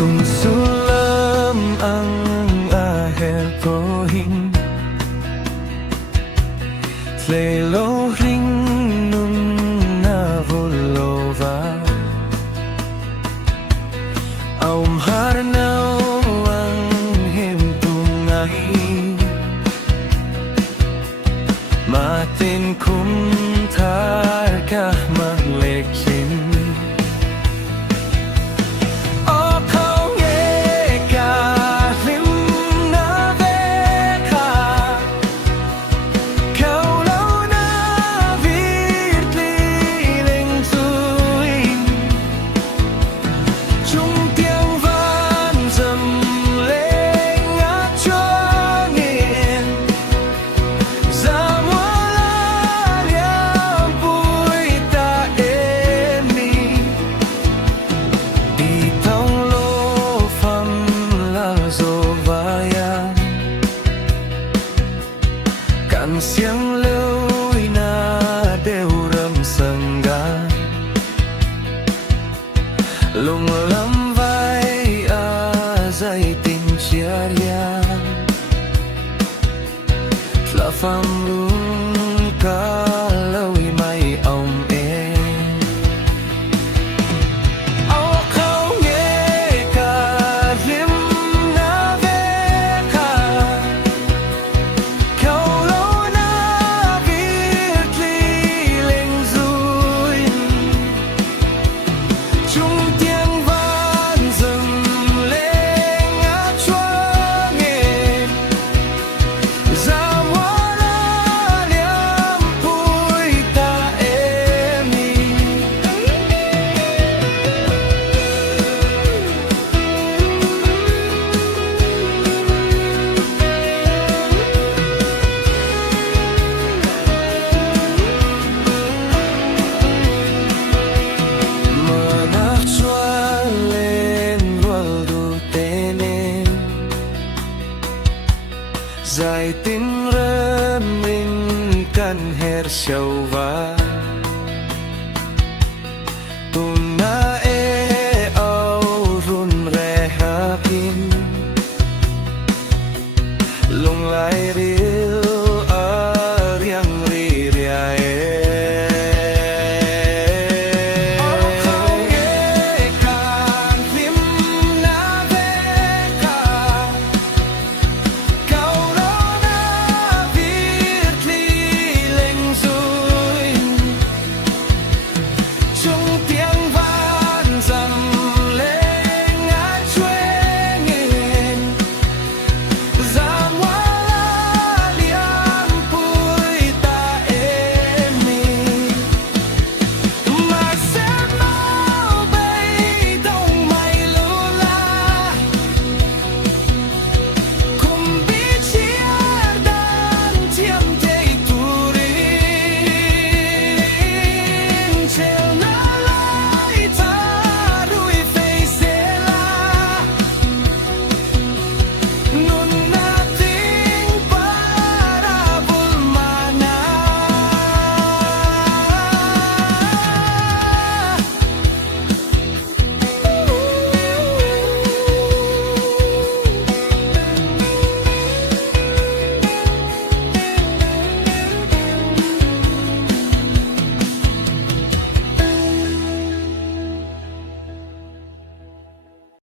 Kung sulam ang ahel tohin Tlelo ring nun na volova Aum harnaw ang himtungay Matin kumtar ka magleksin Càng xiềng lưu na đều râm sân ga lùng lắm vai dây tình chia ria là phàm luôn cả lâu mày ông dài tin rơm mình căn her sầu